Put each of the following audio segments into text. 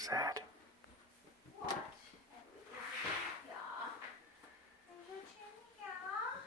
Sad. What? Yeah. Is it yeah?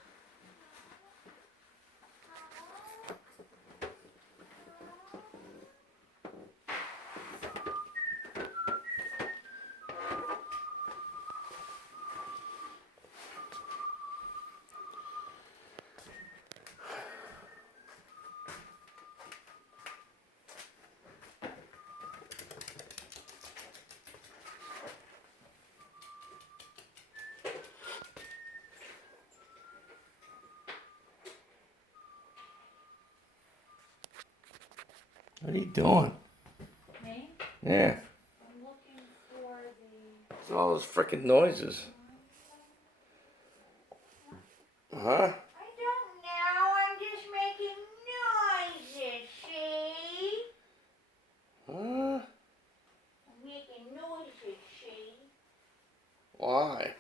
What are you doing? Me? Yeah. I'm looking for the... What's all those freaking noises? Huh? I don't know. I'm just making noises, see? Huh? I'm making noises, see? Why?